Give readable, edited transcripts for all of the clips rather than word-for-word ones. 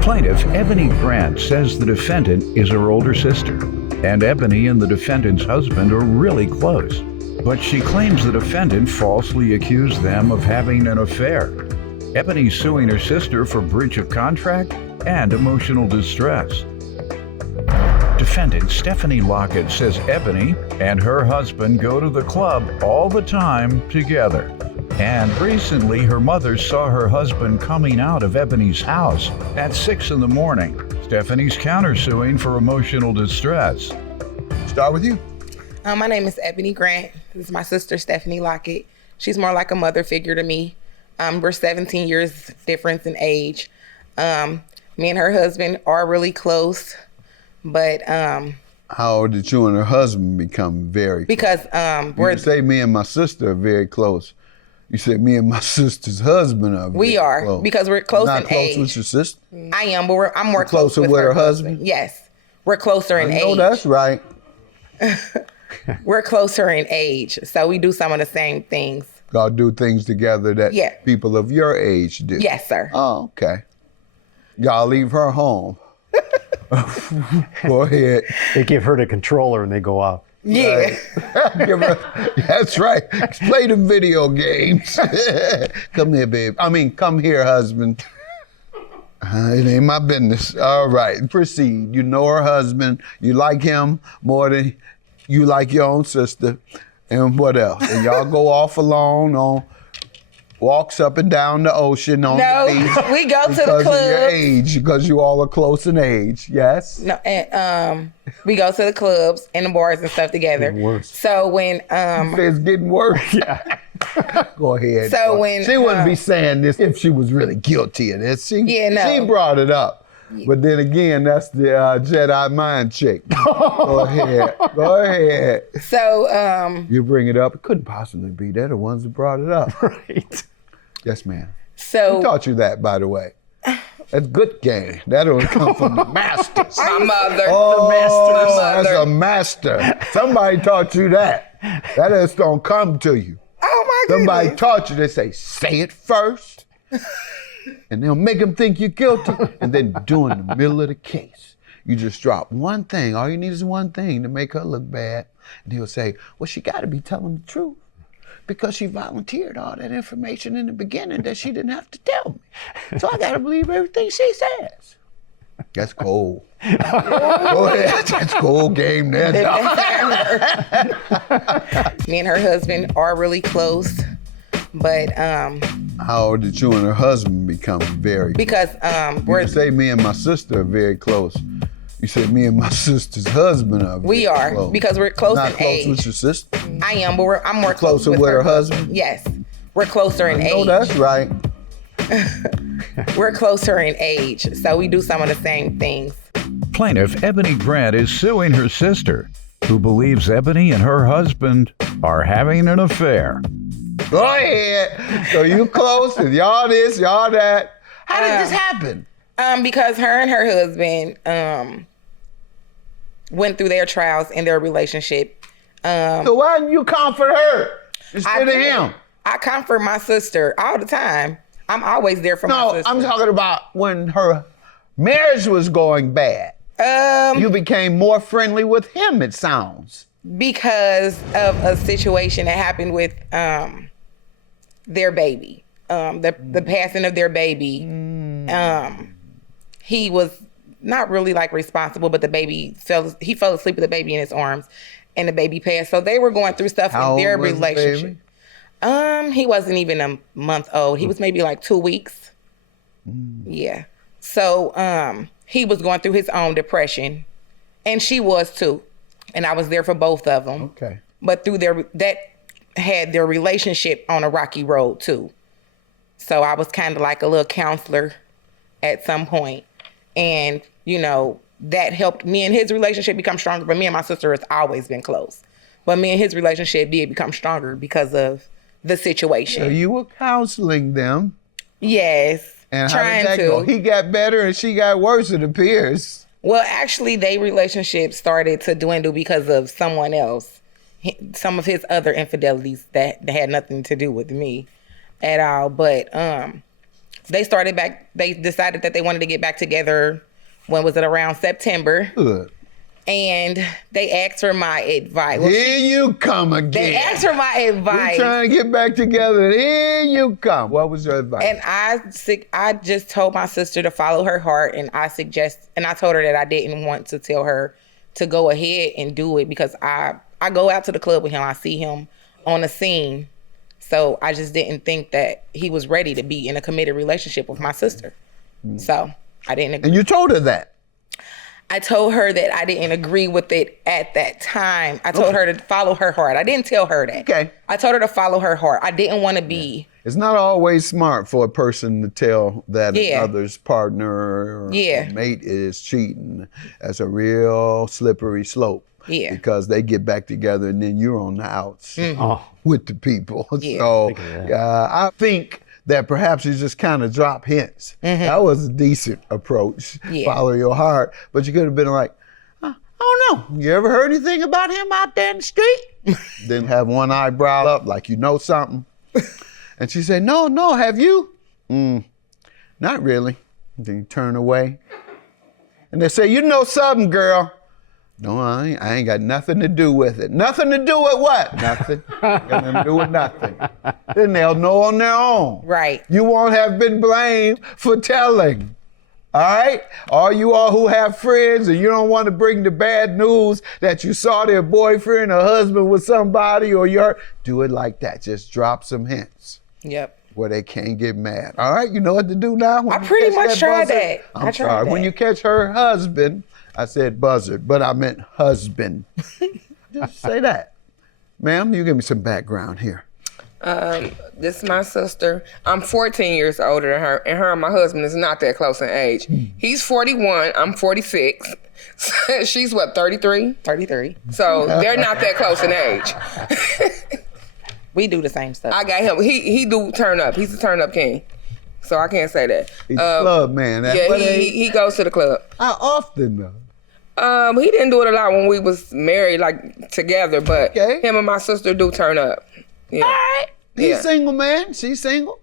Plaintiff Ebony Grant says the defendant is her older sister, and Ebony and the defendant's husband are really close. But she claims the defendant falsely accused them of having an affair. Ebony's suing her sister for breach of contract and emotional distress. Defendant Stephanie Lockett says Ebony and her husband go to the club all the time together. And recently, her mother saw her husband coming out of Ebony's house at 6 in the morning. Stephanie's countersuing for emotional distress. Start with you. My name is Ebony Grant. This is my sister, Stephanie Lockett. She's more like a mother figure to me. We're 17 years difference in age. Me and her husband are really close, but How did you and her husband become very close? Because You say me and my sister are very close. You said me and my sister's husband are very close. Because we're close Not in close age. with your sister? I am, but I'm more closer with her husband? Yes, we're closer in age. Oh, that's right. We're closer in age, so we do some of the same things. Y'all do things together that people of your age do? Yes, sir. Oh, okay. Y'all leave her home. Go ahead. They give her the controller and they go out. Yeah. Right. That's right. Play the video games. Come here, babe. Come here, husband. It ain't my business. All right, proceed. You know her husband. You like him more than you like your own sister. And what else? And y'all go off alone on walks up and down the ocean on the beach. We go to the because of your clubs. age, because you all are close in age. Yes. No, and we go to the clubs and the bars and stuff together. Getting worse. So when It's getting worse. Yeah. Go ahead. So when, she wouldn't be saying this if she was really guilty of this. She brought it up. But then again, that's the Jedi mind trick. Go ahead. Go ahead. So You bring it up. It couldn't possibly be. They're the ones that brought it up. Right. Yes, ma'am. So Who taught you that, by the way? That's good game. That'll come from the masters. my mother. Oh, that's a master. Somebody taught you that. That is gonna come to you. Oh my goodness. Somebody taught you, they say it first, and they'll make them think you're guilty, and then during the middle of the case, you just drop one thing. All you need is one thing to make her look bad. And he'll say, well, she gotta be telling the truth because she volunteered all that information in the beginning that she didn't have to tell me. So I gotta believe everything she says. That's cold. Go ahead. That's cold game there, dog. Me and her husband are really close, but How did you and her husband become very close? because we're You say me and my sister are very close. You said me and my sister's husband are very close. because we're close Not in close age. with your sister? I am, but I'm more Closer with her husband? Yes, we're closer in age. Oh, that's right. We're closer in age, so we do some of the same things. Plaintiff Ebony Grant is suing her sister, who believes Ebony and her husband are having an affair. Go ahead. So you close and y'all this, y'all that. How did this happen? Because her and her husband went through their trials in their relationship. So why didn't you comfort her instead of him? I comfort my sister all the time. I'm always there for my sister. I'm talking about when her marriage was going bad. You became more friendly with him, it sounds. Because of a situation that happened with their baby, the passing of their baby. He was not really like responsible, but the baby fell asleep with the baby in his arms, and the baby passed. So they were going through stuff How in their old was the relationship. baby? He wasn't even a month old. He was maybe like 2 weeks. Yeah. So he was going through his own depression, and she was too. And I was there for both of them. Okay. But through that had their relationship on a rocky road too. So I was kind of like a little counselor at some point. And, that helped me and his relationship become stronger. But me and my sister has always been close. But me and his relationship did become stronger because of the situation. So you were counseling them. Yes. And how trying did that go? He got better and she got worse, it appears. Well, actually, their relationship started to dwindle because of someone else. Some of his other infidelities that had nothing to do with me at all. But They decided that they wanted to get back together. When was it? Around September. Good. And they asked for my advice. Here you come again. They asked for my advice. We're trying to get back together. And here you come. What was your advice? And I just told my sister to follow her heart, and I told her that I didn't want to tell her to go ahead and do it because I go out to the club with him. I see him on the scene. So I just didn't think that he was ready to be in a committed relationship with my sister. So I didn't agree. And you told her that? I told her that I didn't agree with it at that time. I told her to follow her heart. I didn't tell her that. Okay. I told her to follow her heart. I didn't want to be. It's not always smart for a person to tell that another's partner or mate is cheating. That's a real slippery slope. Yeah. Because they get back together and then you're on the outs with the people. Yeah. So I think that perhaps you just kind of drop hints. That was a decent approach. Follow your heart. But you could have been like, I don't know. You ever heard anything about him out there in the street? Then have one eyebrow up like you know something. And she said, no, have you? Not really. Then you turn away. And they say, you know something, girl. No, I ain't got nothing to do with it. Nothing to do with what? Nothing. Got nothing to do with nothing. Then they'll know on their own. Right. You won't have been blamed for telling. All right? All you all who have friends and you don't want to bring the bad news that you saw their boyfriend or husband with somebody or do it like that. Just drop some hints. Yep. Where they can't get mad. All right? You know what to do now? I pretty much tried that. I'm sorry. When you catch her husband, I said buzzard, but I meant husband. Just say that. Ma'am, you give me some background here. This is my sister. I'm 14 years older than her, and her and my husband is not that close in age. He's 41, I'm 46. She's what, 33? 33. So they're not that close in age. We do the same stuff. I got him. He do turn up. He's a turn up king. So I can't say that. He's a club man. Yeah, he goes to the club. How often though? He didn't do it a lot when we was married, like together, but Okay. him and my sister do turn up. Yeah. All right. He's single man. She's single.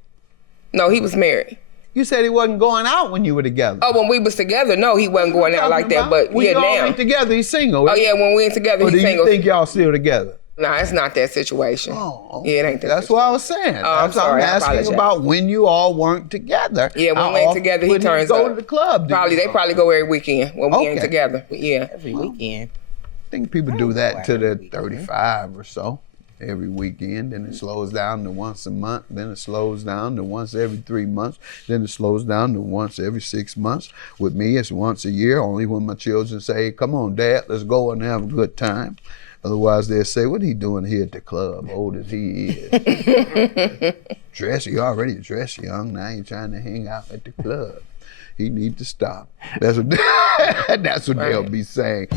No, he was married. You said he wasn't going out when you were together. Oh, when we was together, no, he wasn't going out like that. But when yeah, y'all now. ain't together, he's single. Oh yeah, when we ain't together, Or do he's you single. think y'all still together? Nah, it's not that situation. Oh, Yeah, it ain't that. That's what I was saying. I'm sorry, I asking apologize. about when you all weren't together. Yeah, when How we ain't often together, he would turns go up. to the club. They probably go every weekend when we ain't Okay. together. Yeah. Every weekend. I think people do that to the 35 or so. Every weekend, then it slows down to once a month, then it slows down to once every 3 months, then it slows down to once every 6 months. With me, it's once a year, only when my children say, come on, Dad, let's go and have a good time. Otherwise, they'll say, what are he doing here at the club, old as he is? You already dressed young, now you're trying to hang out at the club. He need to stop. That's what they'll be saying.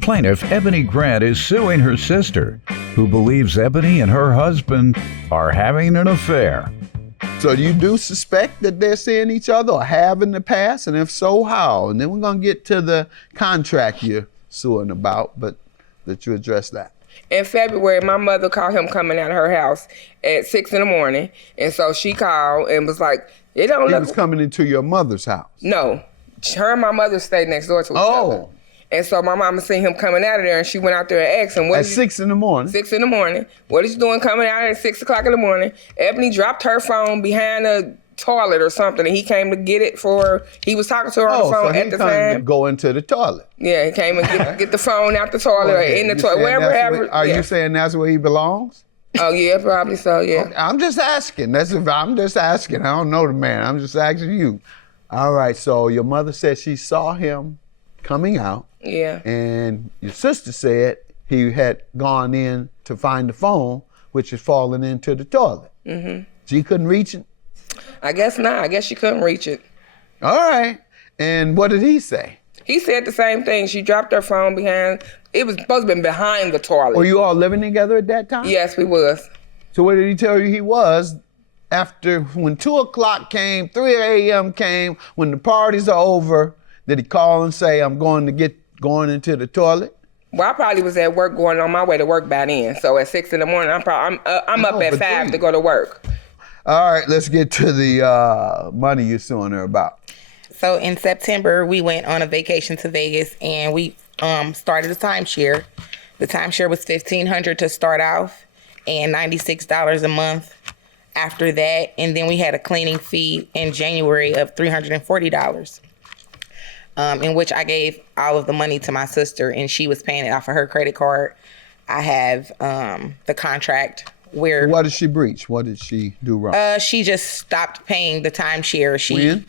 Plaintiff Ebony Grant is suing her sister, who believes Ebony and her husband are having an affair. So you do suspect that they're seeing each other or have in the past? And if so, how? And then we're going to get to the contract you're suing about, but that you address that. In February, my mother called him coming out of her house at 6 a.m. And so she called and was like, it don't He look... was coming into your mother's house. No. Her and my mother stayed next door to each other. And so my mama seen him coming out of there and she went out there and asked him, At 6 in the morning? 6 in the morning. What is you doing coming out at 6 o'clock in the morning? Ebony dropped her phone behind a toilet or something and he came to get it for her. He was talking to her on the phone so at he the come time. to go into the toilet. Yeah, he came and get the phone out the toilet or in the You toilet, saying wherever. that's Ever, Are yeah. you saying that's where he belongs? Oh yeah, probably so, yeah. I'm just asking. I'm just asking. I don't know the man. I'm just asking you. All right, so your mother said she saw him coming out. Yeah. And your sister said he had gone in to find the phone, which is falling into the toilet. Mm-hmm. She couldn't reach it? I guess not. I guess she couldn't reach it. All right. And what did he say? He said the same thing. She dropped her phone behind. It was supposed to be behind the toilet. Were you all living together at that time? Yes, we was. So what did he tell you he was after when 2 o'clock came, 3 a.m. came, when the parties are over, did he call and say, I'm going into the toilet? Well, I probably was at work going on my way to work by then. So at 6 in the morning, I'm up at 5 to go to work. All right, let's get to the money you're suing her about. So in September, we went on a vacation to Vegas and we started a timeshare. The timeshare was $1,500 to start off and $96 a month after that. And then we had a cleaning fee in January of $340, in which I gave all of the money to my sister and she was paying it off of her credit card. I have the contract where... What did she breach? What did she do wrong? She just stopped paying the timeshare. When?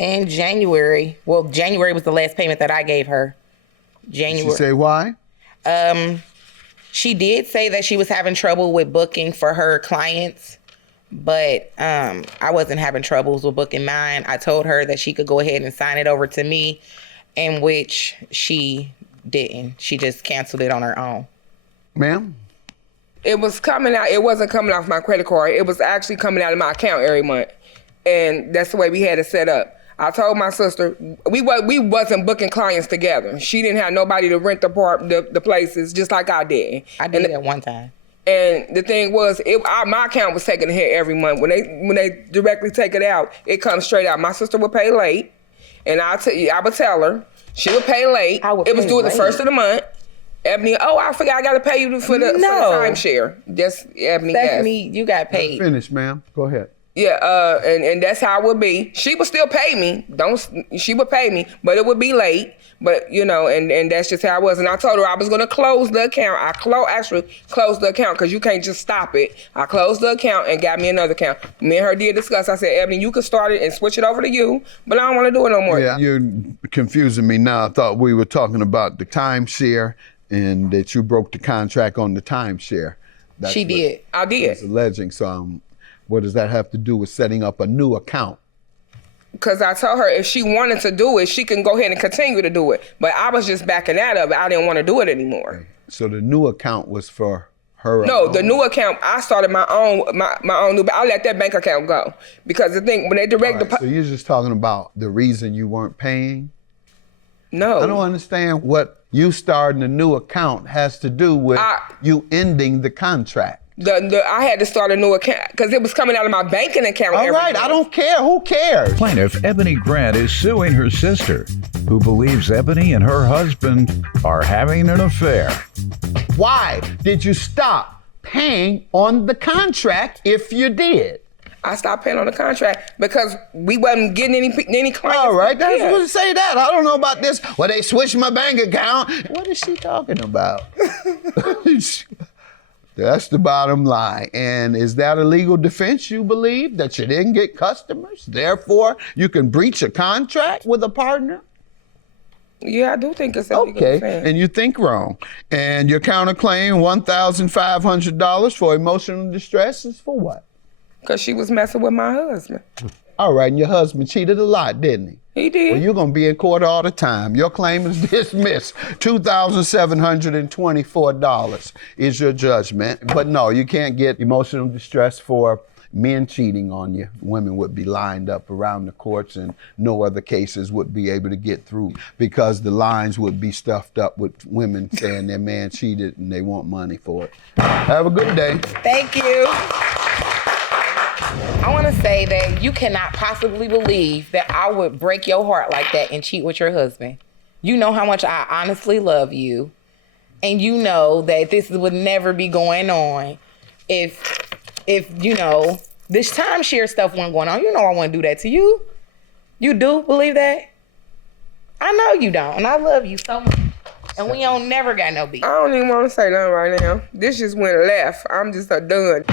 In January. Well, January was the last payment that I gave her. January. Did she say why? She did say that she was having trouble with booking for her clients, but I wasn't having troubles with booking mine. I told her that she could go ahead and sign it over to me, in which she didn't. She just canceled it on her own. Ma'am? It was coming out. It wasn't coming off my credit card. It was actually coming out of my account every month. And that's the way we had it set up. I told my sister, we wasn't booking clients together. She didn't have nobody to rent the places just like I did. I did it one time. And the thing was, my account was taking a hit every month. When they directly take it out, it comes straight out. My sister would pay late, and I would tell her. She would pay late. It was due the first of the month. Ebony, I forgot I got to pay you for the timeshare. Just Ebony, Stephanie, you got paid. Finish, ma'am. Go ahead. Yeah, and that's how it would be. She would still pay me. She would pay me, but it would be late. But and that's just how it was. And I told her I was gonna close the account. I actually closed the account because you can't just stop it. I closed the account and got me another account. Me and her did discuss. I said, Ebony, you can start it and switch it over to you, but I don't want to do it no more. Yeah, you're confusing me now. I thought we were talking about the timeshare and that you broke the contract on the timeshare. She did. I did. It's alleging. So what does that have to do with setting up a new account? Because I told her if she wanted to do it, she can go ahead and continue to do it. But I was just backing out of it. I didn't want to do it anymore. So the new account was for her? No, the new account, I started my own new, but I let that bank account go. Because the thing, when they direct So you're just talking about the reason you weren't paying? No. I don't understand what you starting a new account has to do with you ending the contract. I had to start a new account because it was coming out of my banking account. All right, I don't care. Who cares? Plaintiff Ebony Grant is suing her sister, who believes Ebony and her husband are having an affair. Why did you stop paying on the contract if you did? I stopped paying on the contract because we wasn't getting any clients. All right, that's what to say that. I don't know about this. Well, they switched my bank account. What is she talking about? That's the bottom line. And is that a legal defense, you believe, that you didn't get customers? Therefore, you can breach a contract with a partner? Yeah, I do think it's a legal defense. And you think wrong. And your counterclaim, $1,500 for emotional distress, is for what? Because she was messing with my husband. All right, and your husband cheated a lot, didn't he? He did. Well, you're going to be in court all the time. Your claim is dismissed. $2,724 is your judgment. But no, you can't get emotional distress for men cheating on you. Women would be lined up around the courts and no other cases would be able to get through because the lines would be stuffed up with women saying their man cheated and they want money for it. Have a good day. Thank you. I want to say that you cannot possibly believe that I would break your heart like that and cheat with your husband. You know how much I honestly love you. And you know that this would never be going on if this timeshare stuff wasn't going on. You know I wouldn't do that to you. You do believe that? I know you don't. And I love you so much. And we don't never got no beef. I don't even want to say nothing right now. This just went left. I'm just done.